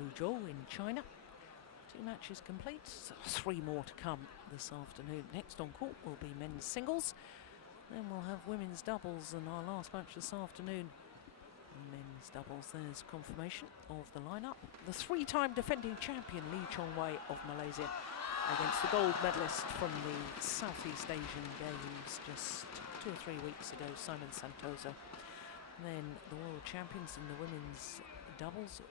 Luzhou in China. 2 matches complete, 3 more to come this afternoon. Next on court will be men's singles. Then we'll have women's doubles, and our last match this afternoon, men's doubles. There's confirmation of the lineup. The 3-time defending champion Chong of Malaysia against the gold medalist from the Southeast Asian Games just 2 or 3 weeks ago, Simon Santoso. Then the world champions in the women's doubles,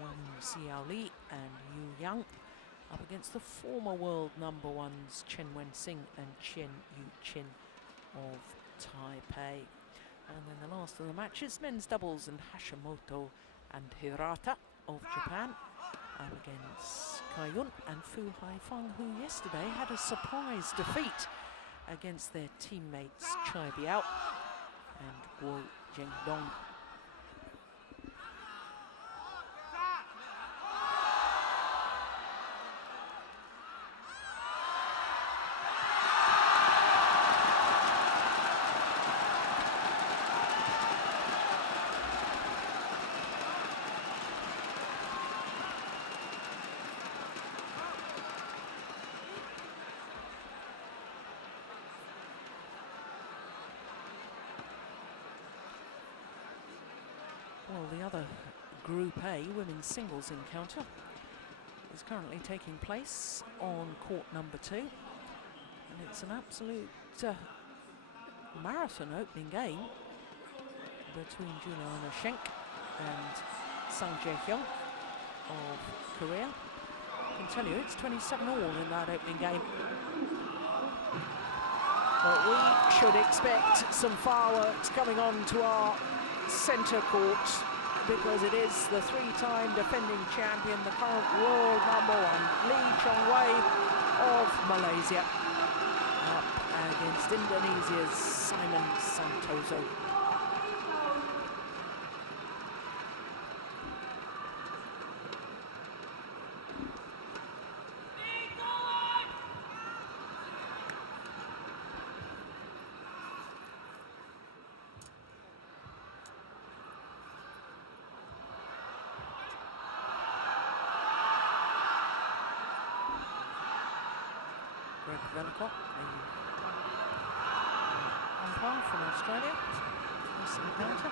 Wang Xiao Li and Yu Yang, up against the former world number ones Chen Wen-Sing and Chen Yu-Chin of Taipei. And then the last of the matches, men's doubles, and Hashimoto and Hirata of Japan up against Kaiyun and Fu Haifeng, who yesterday had a surprise defeat against their teammates Chai Biao and Guo Zhengdong. Well, the other Group A women's singles encounter is currently taking place on court number 2. And it's an absolute marathon opening game between Juliana Schenk and Sang Jae-hyung of Korea. I can tell you it's 27-all in that opening game. But we should expect some fireworks coming on to our centre court, because it is the 3-time defending champion, the current world number 1, Chong of Malaysia, up against Indonesia's Simon Santoso. Velikot, umpire from Australia. This encounter.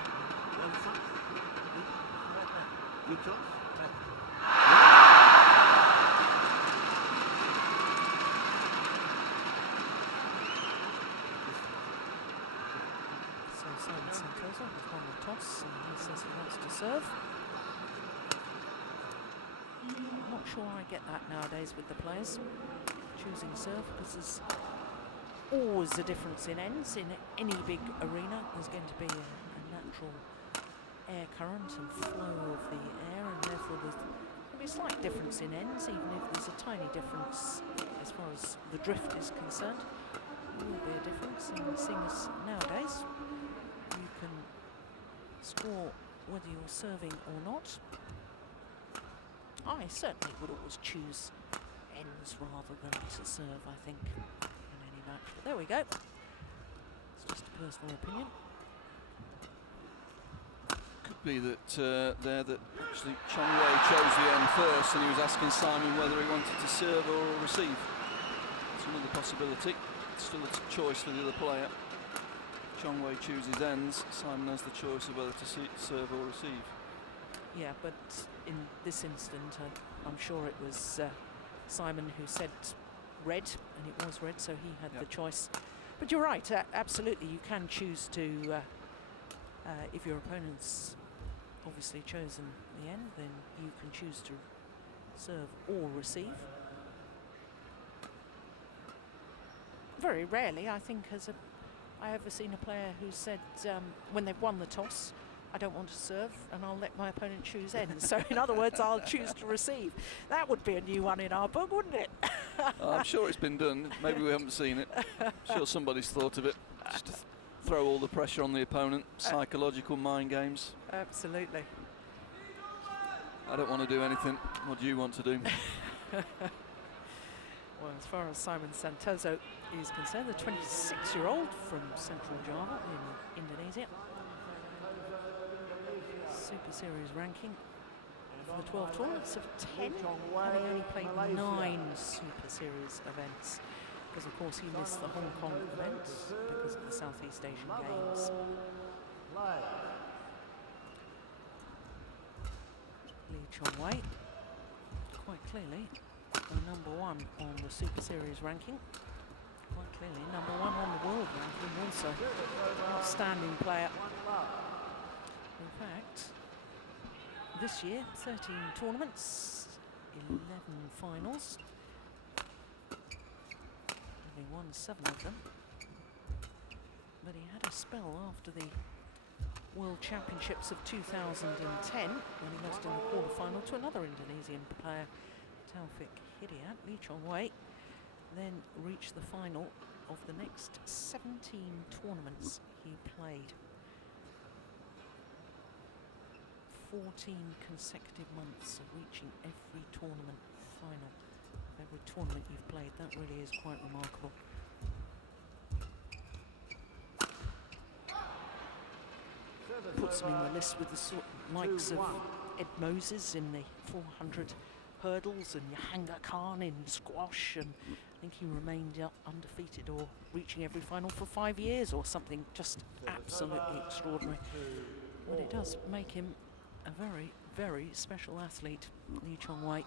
So Simon Santoso has won the toss, and he says he wants to serve. I'm not sure I get that nowadays with the players choosing serve, because there's always a difference in ends. In any big arena, there's going to be a natural air current and flow of the air, and therefore there's going to be a slight difference in ends, even if there's a tiny difference as far as the drift is concerned. There will be a difference, and seeing as nowadays you can score whether you're serving or not. I certainly would always choose ends rather than to serve, I think, in any match. But there we go. It's just a personal opinion. Could be that that actually Chong chose the end first, and he was asking Simon whether he wanted to serve or receive. It's another possibility. It's still a choice for the other player. Chong chooses ends. Simon has the choice of whether to serve or receive. Yeah, but in this instant, I'm sure it was Simon who said red, and it was red, so he had the choice. But you're right, absolutely, you can choose to, if your opponent's obviously chosen the end, then you can choose to serve or receive. Very rarely, I think, has I ever seen a player who said, when they've won the toss, I don't want to serve, and I'll let my opponent choose ends. So in other words, I'll choose to receive. That would be a new one in our book, wouldn't it? I'm sure it's been done. Maybe we haven't seen it. I'm sure somebody's thought of it. Just to throw all the pressure on the opponent. Psychological mind games. Absolutely. I don't want to do anything. What do you want to do? Well, as far as Simon Santoso is concerned, the 26-year-old from Central Java in Indonesia. Super Series ranking over the 12 tournaments of 10, having only played 9 Super Series events. Because of course he missed the Hong Kong event because of the Southeast Asian Games. Lee Chong-wei, quite clearly number 1 on the Super Series ranking. Quite clearly number 1 on the world ranking also. Outstanding player. In fact, this year 13 tournaments, 11 finals. He won 7 of them, but he had a spell after the World Championships of 2010 when he lost in the quarterfinal to another Indonesian player, Taufik Hidayat. Lee Chong-wei then reached the final of the next 17 tournaments he played. 14 consecutive months of reaching every tournament final. Every tournament you've played, that really is quite remarkable. Puts him in the list with the likes of Ed Moses in the 400 hurdles and Yahanga Khan in squash, and I think he remained undefeated or reaching every final for 5 years or something just absolutely extraordinary. But it does make him a very, very special athlete, Lee Chong-wei.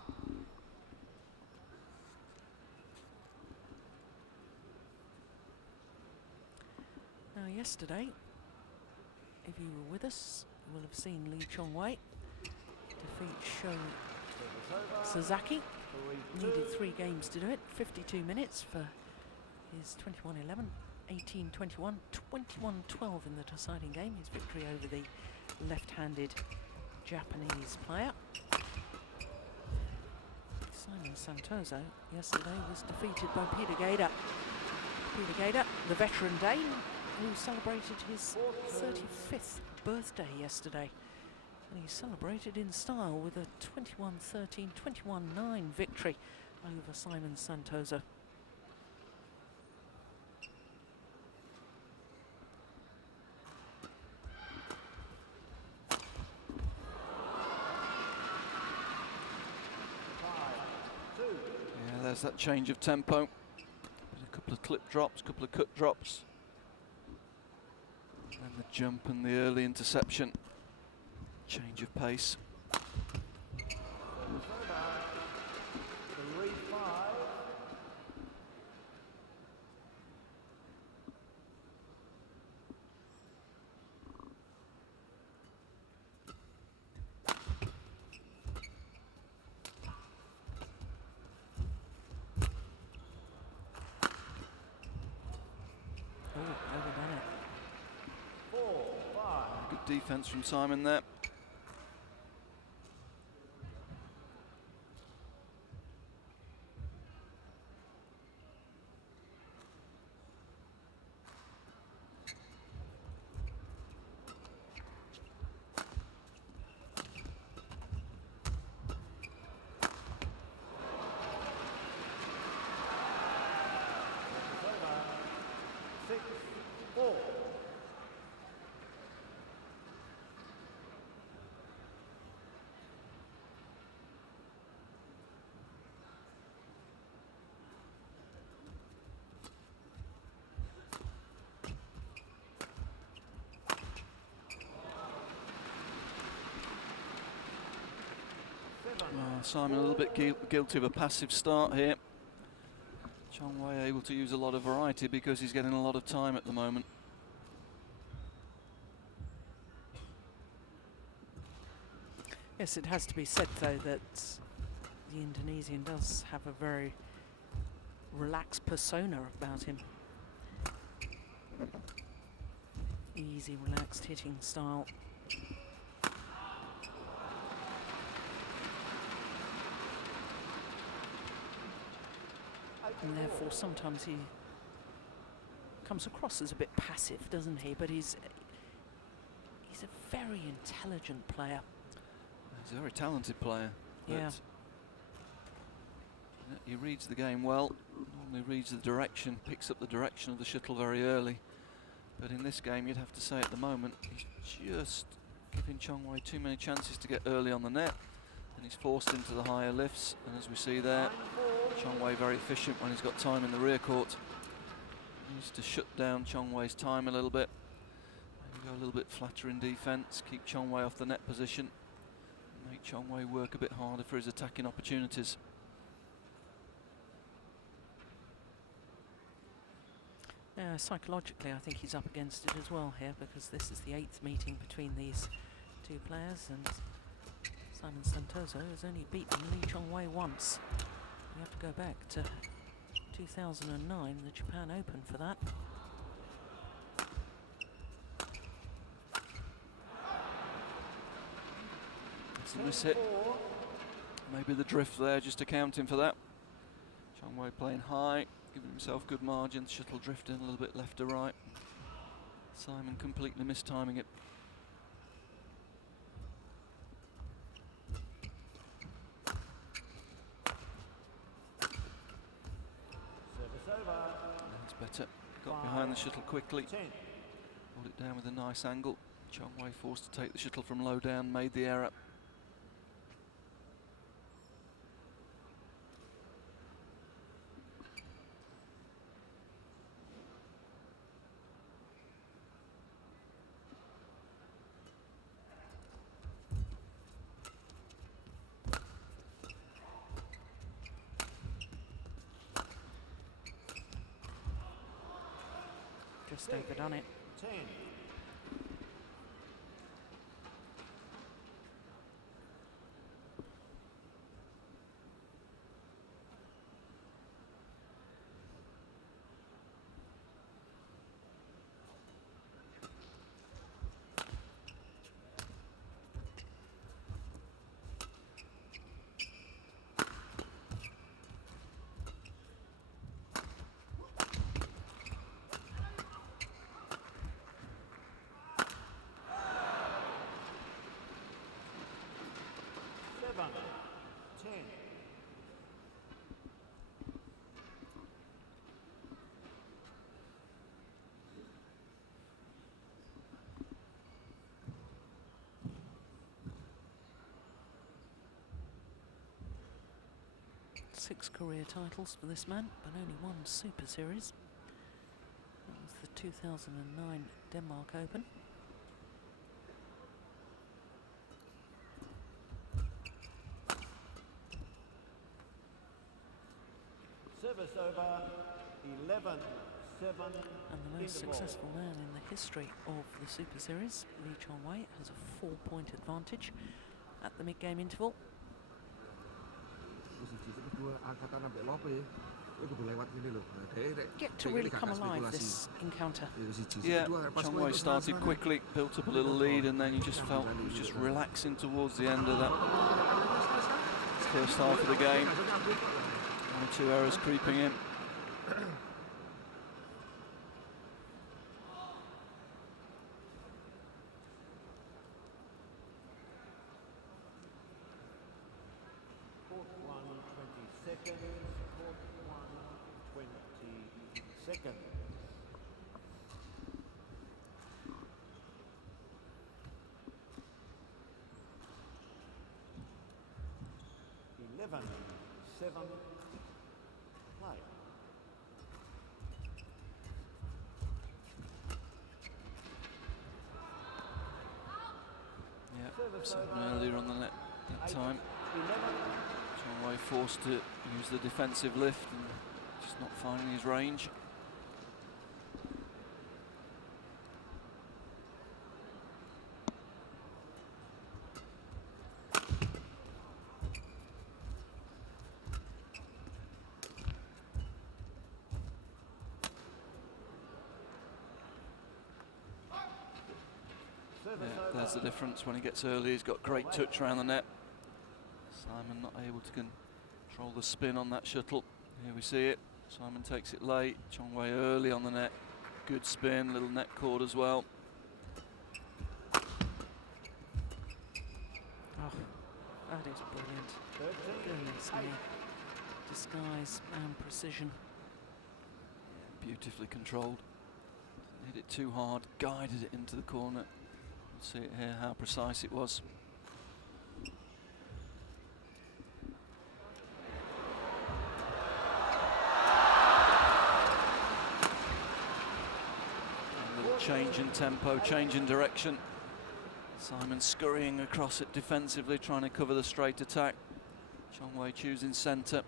Now yesterday, if you were with us, you will have seen Lee Chong-wei defeat Sho Sasaki. Needed 3 games to do it, 52 minutes for his 21-11, 18-21, 21-12 in the deciding game, his victory over the left-handed Japanese player. Simon Santoso yesterday was defeated by Peter Gader. Peter Gader, the veteran Dane, who celebrated his 35th birthday yesterday. And he celebrated in style with a 21-13, 21-9 victory over Simon Santoso. Yeah, there's that change of tempo. A couple of clip drops, a couple of cut drops. And the jump and the early interception. Change of pace. Good defense from Simon there. Simon a little bit guilty of a passive start here. Chong-wei able to use a lot of variety because he's getting a lot of time at the moment. Yes, it has to be said though that the Indonesian does have a very relaxed persona about him. Easy, relaxed hitting style. And therefore sometimes he comes across as a bit passive, doesn't he? But he's a very intelligent player. He's a very talented player. Yeah. He reads the game well, normally reads the direction, picks up the direction of the shuttle very early. But in this game, you'd have to say at the moment, he's just giving Chong-wei too many chances to get early on the net. And he's forced into the higher lifts, and as we see there, Chong Wei very efficient when he's got time in the rear court. He needs to shut down Chong Wei's time a little bit. Maybe go a little bit flatter in defence, keep Chong Wei off the net position, and make Chong Wei work a bit harder for his attacking opportunities. Psychologically, I think he's up against it as well here, because this is the 8th meeting between these two players, and Simon Santoso has only beaten Lee Chong Wei once. You have to go back to 2009, the Japan Open, for that. That's a miss hit. Maybe the drift there just accounting for that. Chong Wei playing high, giving himself good margins, shuttle drifting a little bit left to right. Simon completely mistiming it. That's better. Got behind the shuttle quickly. Hold it down with a nice angle. Chong Wei forced to take the shuttle from low down, made the error. Just overdone it. 10. Six career titles for this man, but only one Super Series. That was the 2009 Denmark Open. Service over 11-7. And the most successful man in the history of the Super Series, Lee Chong Wei, has a 4-point advantage at the mid-game interval. Get to really come alive, this encounter. Yeah, Chong Wei started quickly, built up a little lead, and then you just felt he was just relaxing towards the end of that first half of the game. 1 or 2 errors creeping in. Court 1, 20 seconds. Court 1, 20 seconds. 11-7. Play. Yeah, 7 earlier on the net that time. Chong Wei forced to use the defensive lift and just not finding his range. Yeah, there's the difference. When he gets early, he's got great touch around the net. Simon not able to control the spin on that shuttle. Here we see it. Simon takes it late. Chong Wei early on the net. Good spin, little net cord as well. Oh, that is brilliant. Goodness me. Disguise and precision. Beautifully controlled. Didn't hit it too hard, guided it into the corner. See it here, how precise it was. change in tempo, change in direction. Simon scurrying across it defensively, trying to cover the straight attack. Chong Wei choosing centre.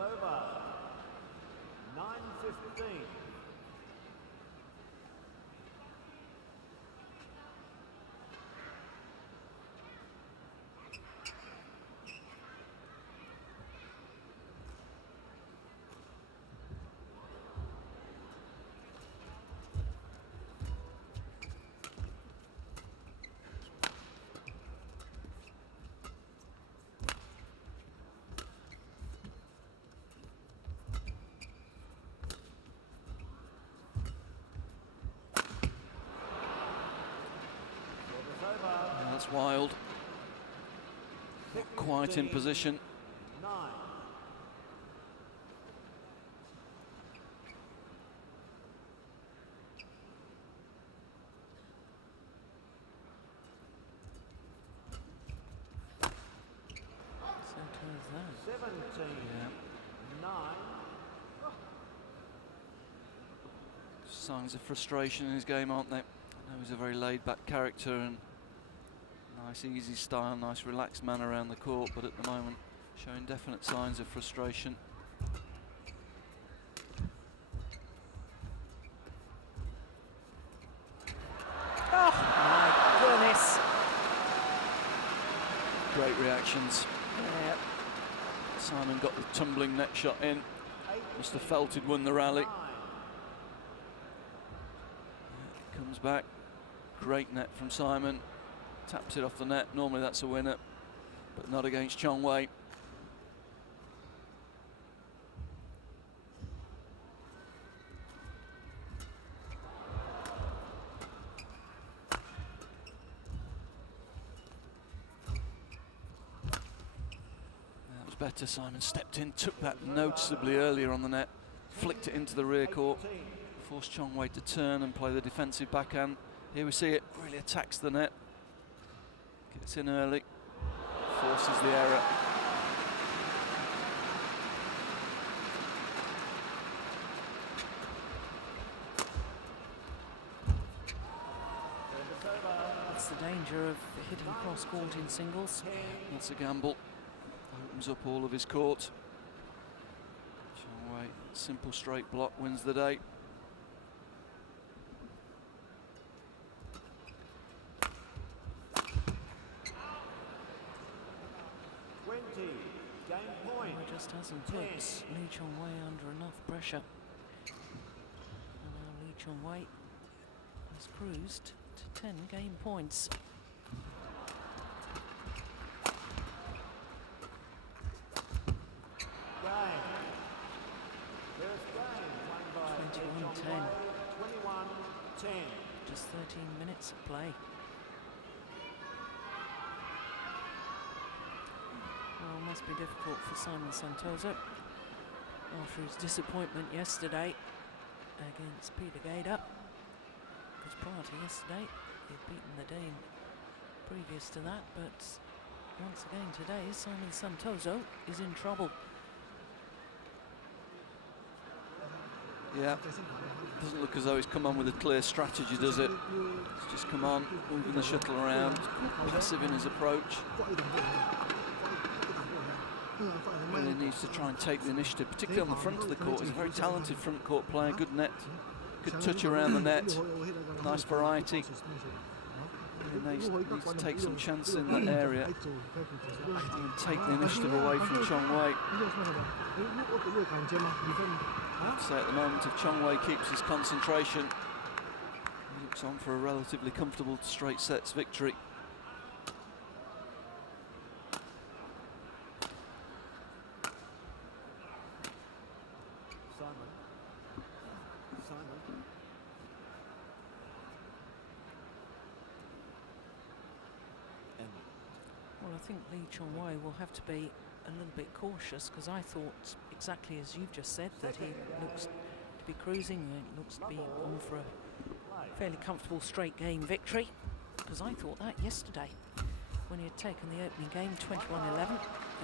Over. 9:15. That's wild. Not quite in position. 9. SANTOSO that. 17. Yeah. 9. Signs of frustration in his game, aren't they? I know he's a very laid-back character and nice easy style, nice relaxed man around the court, but at the moment showing definite signs of frustration. Oh my goodness! Great reactions. Yeah. Simon got the tumbling net shot in. Must have felt he'd won the rally. Comes back. Great net from Simon. Taps it off the net. Normally that's a winner, but not against Chong Wei. That was better. Simon stepped in, took that noticeably earlier on the net, flicked it into the rear court, forced Chong Wei to turn and play the defensive backhand. Here we see it, really attacks the net. Gets in early, forces the error. That's the danger of hitting cross court in singles. That's a gamble. Opens up all of his court. Chong Wei, simple straight block, wins the day. Game point. He just hasn't put Lee Chong Wei under enough pressure. And now Lee Chong Wei has cruised to 10 game points. Game. First game won by 21-10. 21-10. Just 13 minutes of play. Well, it must be difficult for Simon SANTOSO after his disappointment yesterday against Peter Gader. Because prior to yesterday, he'd beaten the Dane previous to that, but once again today, Simon SANTOSO is in trouble. Yeah, doesn't look as though he's come on with a clear strategy, does it? He's just come on, moving the shuttle around, passive in his approach. Really needs to try and take the initiative, particularly on the front of the court. He's a very talented front court player, good net, good touch around the net, nice variety. He needs to take some chances in that area and take the initiative away from Chong Wei. I have to say at the moment, if Chong Wei keeps his concentration, he looks on for a relatively comfortable straight sets victory. think Lee Chong Wei will have to be a little bit cautious, because I thought, exactly as you've just said, that he looks to be cruising, and looks to be on for a fairly comfortable straight game victory, because I thought that yesterday when he had taken the opening game 21-11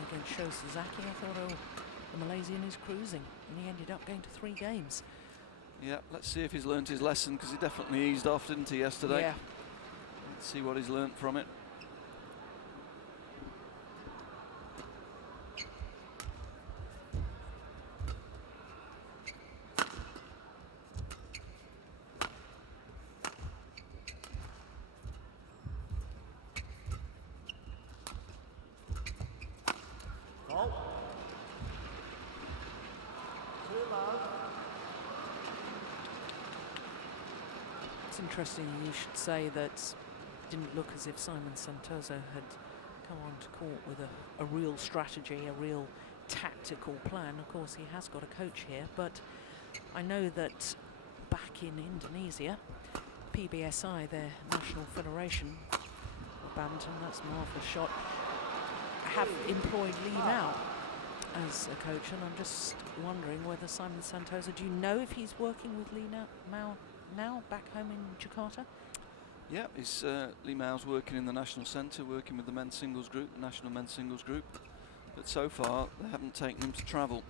against Sho Suzaki. I thought, oh, the Malaysian is cruising, and he ended up going to 3 games. Yeah, let's see if he's learnt his lesson, because he definitely eased off, didn't he, yesterday? Yeah. Let's see what he's learnt from it. Fault. 2-love. It's interesting you should say that it didn't look as if Simon Santoso had come onto court with a real strategy, a real tactical plan. Of course, he has got a coach here, but I know that back in Indonesia, PBSI, their national federation of badminton, that's a marvellous shot, have employed Lee Mao as a coach, and I'm just wondering whether Simon Santoso, do you know if he's working with Lee Mao now back home in Jakarta? Yeah, Lee Mao's working in the national centre, working with the men's singles group, the national men's singles group. But so far, they haven't taken him to travel.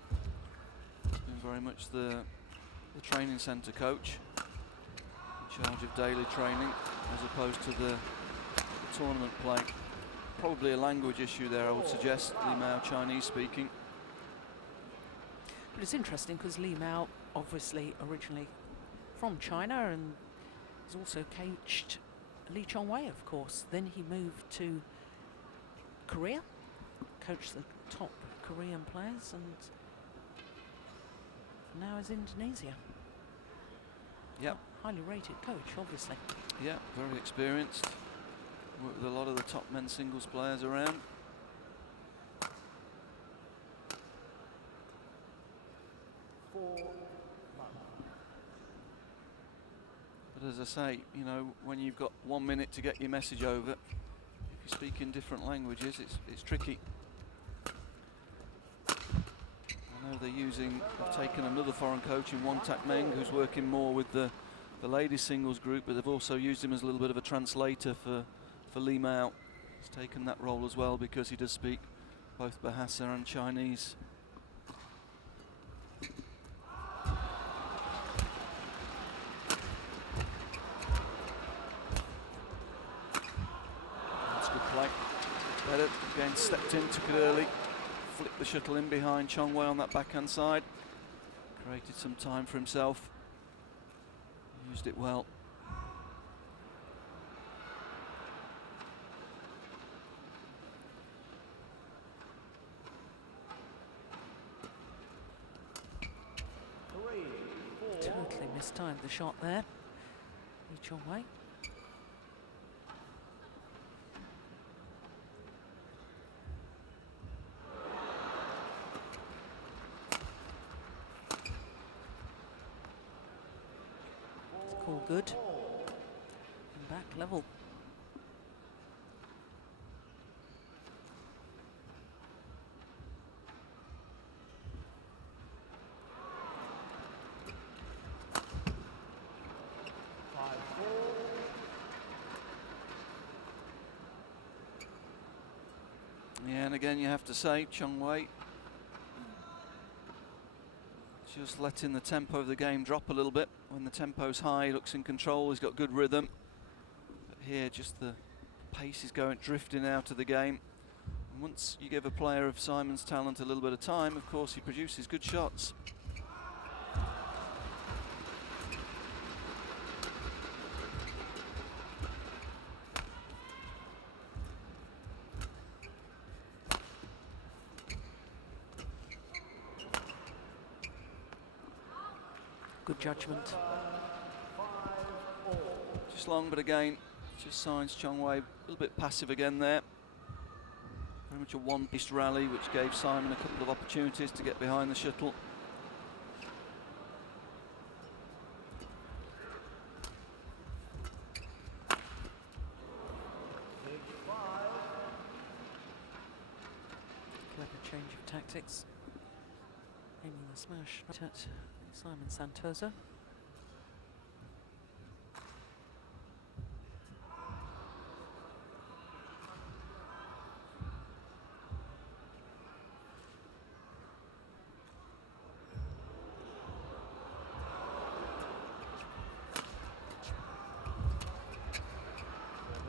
He's been very much the training centre coach, in charge of daily training, as opposed to the tournament play. Probably a language issue there, I would suggest. Lee Mao, Chinese speaking. But it's interesting because Lee Mao, obviously originally from China, and has also coached Lee Chong Wei, of course. Then he moved to Korea, coached the top Korean players, and now is Indonesia. Yeah. Highly rated coach, obviously. Yeah, very experienced. Worked with a lot of the top men's singles players around. But as I say, you know, when you've got 1 minute to get your message over, if you speak in different languages, it's tricky. I know they've taken another foreign coach in Won Tak Meng, who's working more with the ladies singles group, but they've also used him as a little bit of a translator for Lee Mao. He's taken that role as well because he does speak both Bahasa and Chinese. That's good play. Better, again stepped in, took it early, flicked the shuttle in behind Chong Wei on that backhand side. Created some time for himself. Used it well. Totally mistimed the shot there. Lee Chong Wei. It's called good. And back level. Yeah, and again you have to say, Chong Wei just letting the tempo of the game drop a little bit. When the tempo's high, he looks in control, he's got good rhythm. But here just the pace is drifting out of the game. And once you give a player of Simon's talent a little bit of time, of course he produces good shots. Good judgment. Just long, but again, just signs Chong Wei a little bit passive again there. Very much a one-piece rally, which gave Simon a couple of opportunities to get behind the shuttle. tactics. Aiming the smash at Simon SANTOSO.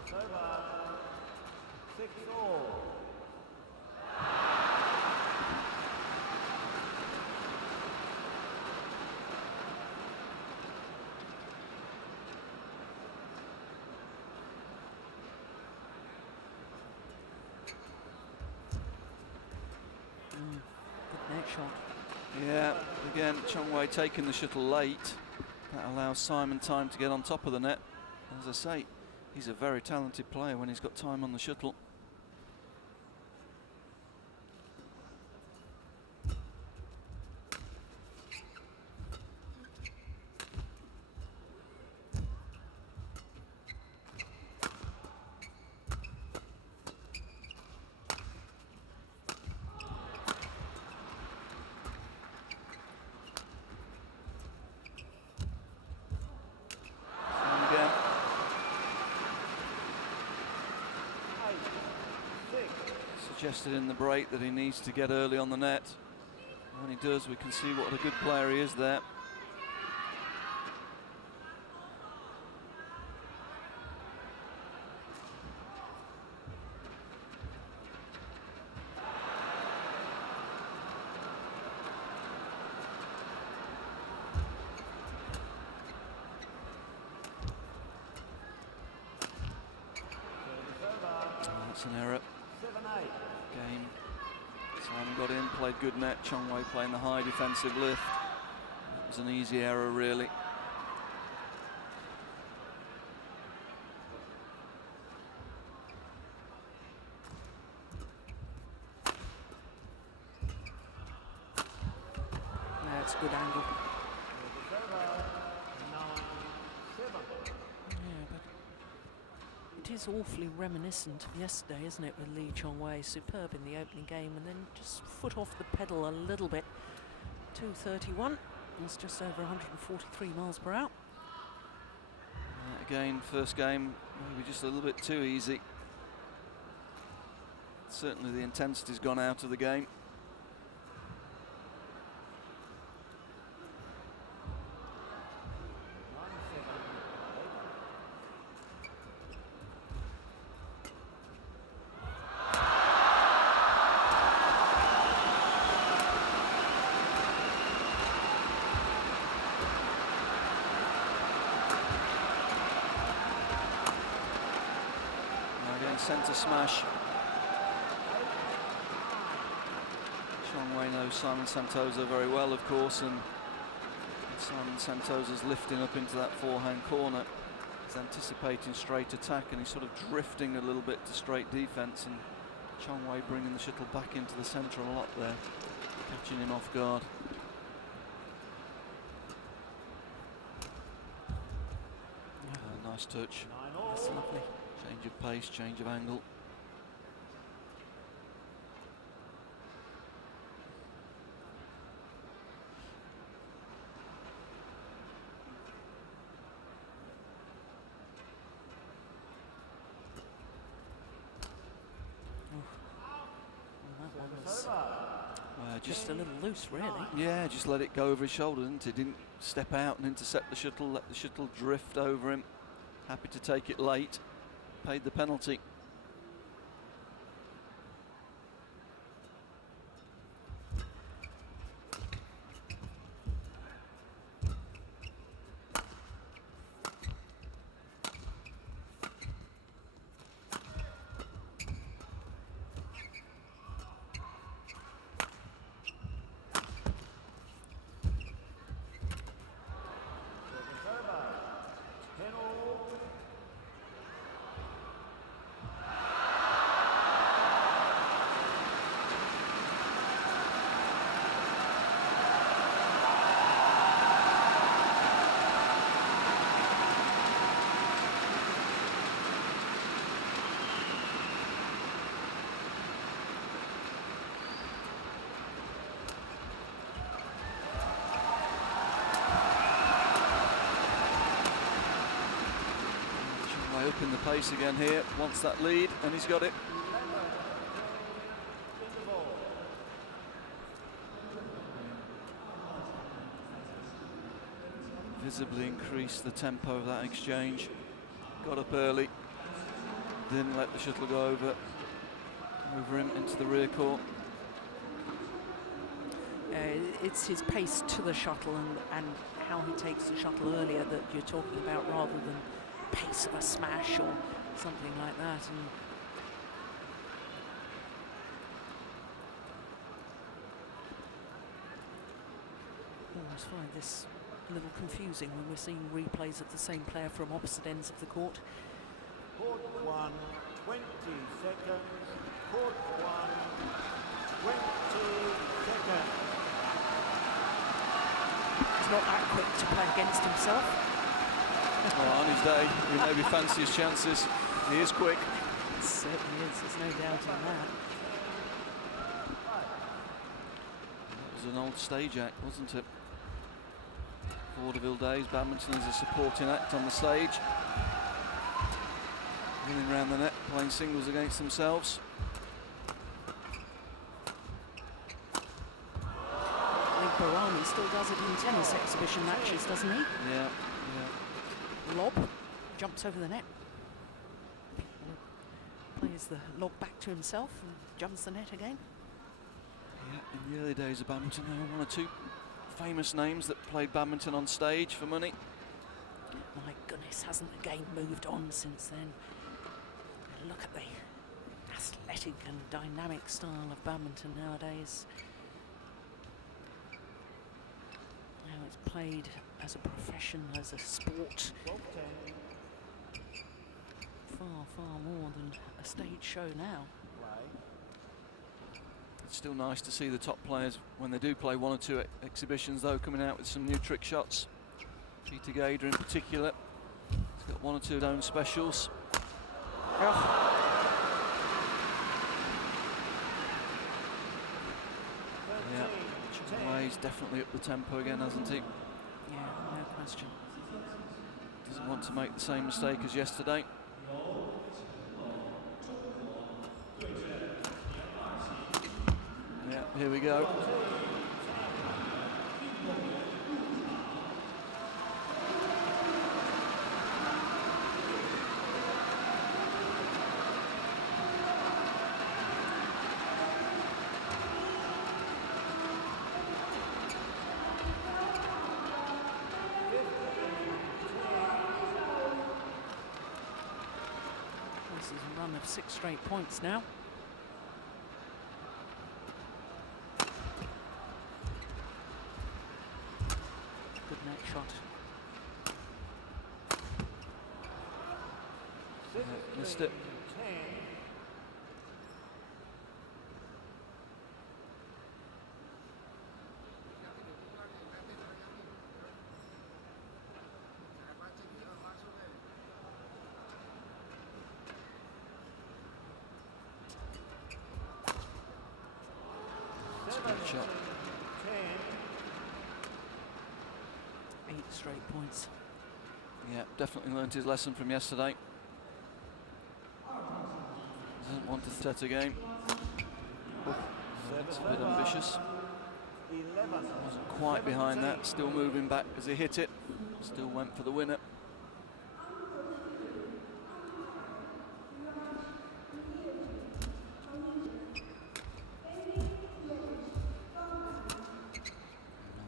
Service over. 6-all. Good net shot. Yeah, again, Chong taking the shuttle late. That allows Simon time to get on top of the net. As I say, he's a very talented player when he's got time on the shuttle. Suggested in the break that he needs to get early on the net. When he does, we can see what a good player he is there. That's an error. 7-8. Game. Simon got in, played good net. Chong playing the high defensive lift. It was an easy error, really. That's a good angle. Service over. 9-7. Yeah, but it is awfully reminiscent of yesterday, isn't it, with Lee Chong-wei, superb in the opening game, and then just foot off the pedal a little bit. 231, that's just over 143 miles per hour. Again, first game, maybe just a little bit too easy. Certainly the intensity's gone out of the game. Centre smash. Chong knows Simon SANTOSO very well, of course, and Simon SANTOSO's lifting up into that forehand corner. He's anticipating straight attack, and he's sort of drifting a little bit to straight defence, and Chong bringing the shuttle back into the centre a lot there, catching him off guard. Nice touch. That's lovely. Change of pace, change of angle. That one was just a little loose, really. Yeah, just let it go over his shoulder, didn't it? Didn't step out and intercept the shuttle, let the shuttle drift over him. Happy to take it late. Paid the penalty. upping the pace again here, wants that lead, and he's got it. Visibly increased the tempo of that exchange. Got up early, didn't let the shuttle go over him into the rear court. It's his pace to the shuttle and how he takes the shuttle earlier that you're talking about, rather than pace of a smash or something like that. And I always find this a little confusing when we're seeing replays of the same player from opposite ends of the court. Court 1, 20 seconds. Court 1, 20 seconds. He's not that quick to play against himself. Well, on his day, he maybe fancy his chances. He is quick. It certainly is, there's no doubt in that. It was an old stage act, wasn't it? Vaudeville days, badminton as a supporting act on the stage. Running around the net, playing singles against themselves. I think Barani still does it in tennis exhibition matches, doesn't he? Yeah, yeah. Lob, jumps over the net. Plays the lob back to himself and jumps the net again. Yeah, in the early days of badminton, there were one or two famous names that played badminton on stage for money. My goodness, hasn't the game moved on since then? Look at the athletic and dynamic style of badminton nowadays. Now it's played as a profession, as a sport. Far, far more than a stage show now. It's still nice to see the top players, when they do play one or two exhibitions though, coming out with some new trick shots. Peter Gader in particular, he's got one or two of his own specials. Oh. Yeah, Chong he's definitely up the tempo again, hasn't he? Yeah, no question. Doesn't want to make the same mistake as yesterday. Yeah, here we go. This is a run of 6 straight points now. Good net shot. Missed it. That's a good shot. 8 straight points. Yeah, definitely learnt his lesson from yesterday. Doesn't want to set a game. It's a bit ambitious. Wasn't quite behind that, still moving back as he hit it. Still went for the winner.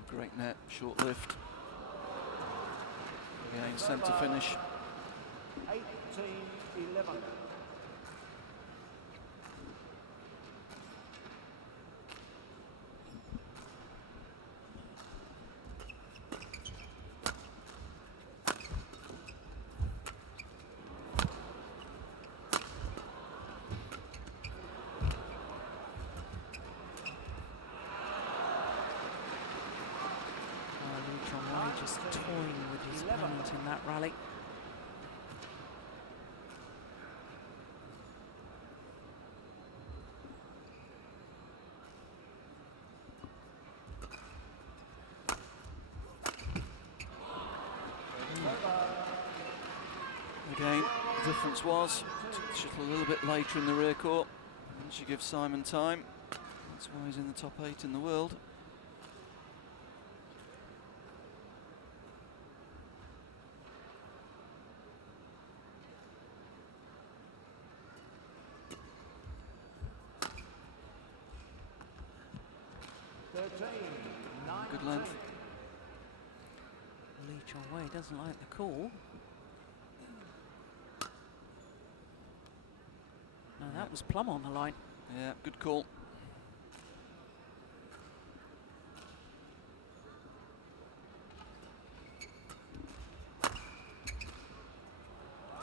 Great net, short lift. Again, centre finish. 18-11. Chong just toying with his opponent in that rally. Again, the difference was. Took the shuttle a little bit later in the rear court, and she gives Simon time. That's why he's in the top 8 in the world. Good length. Chong doesn't like the call. No, that was plumb on the line. Yeah, good call.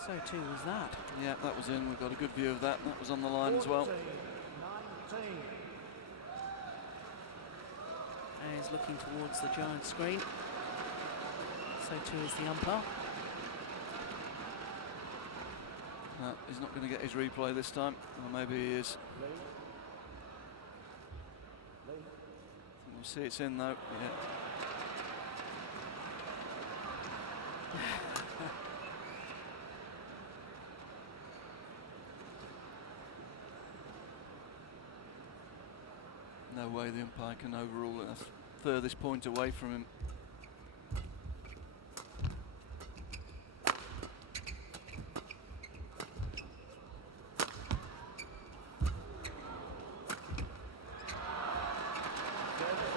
So too was that. Yeah, that was in. We've got a good view of that. That was on the line as well. 19. And he's looking towards the giant screen. So too is the umpire. No, he's not going to get his replay this time. Or maybe he is. We'll see it's in though. Yeah. No way the umpire can overrule it. That's the furthest point away from him.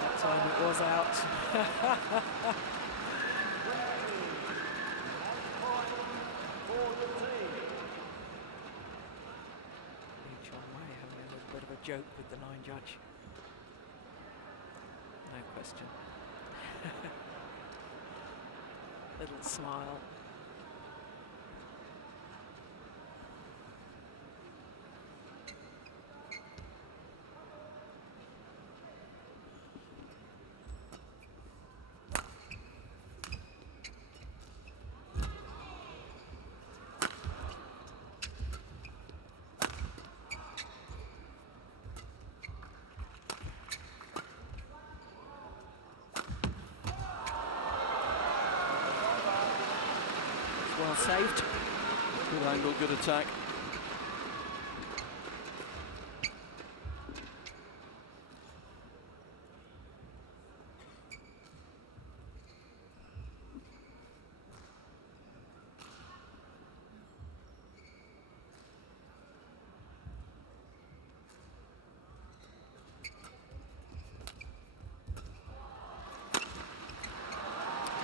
That time it was out. Chong having a little bit of a joke with the line judge. No question. Little smile. Well saved. Good angle, good attack.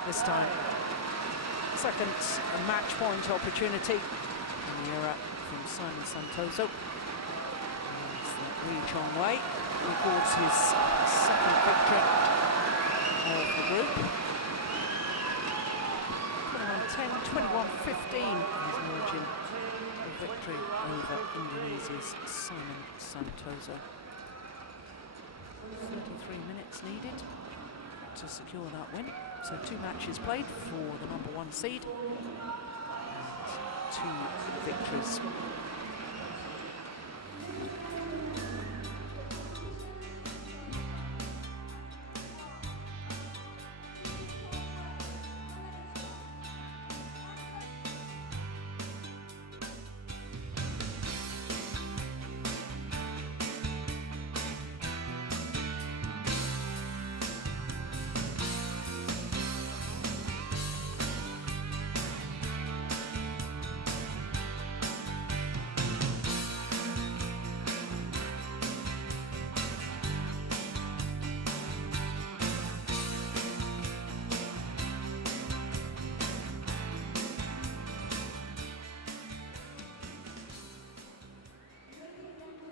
This time, second match point opportunity. And the error from Simon SANTOSO. Chong records his second victory of the group. 21-10, 21-15 his margin of victory over Indonesia's Simon SANTOSO. 33 minutes needed to secure that win. So 2 matches played for the #1 seed and 2 victories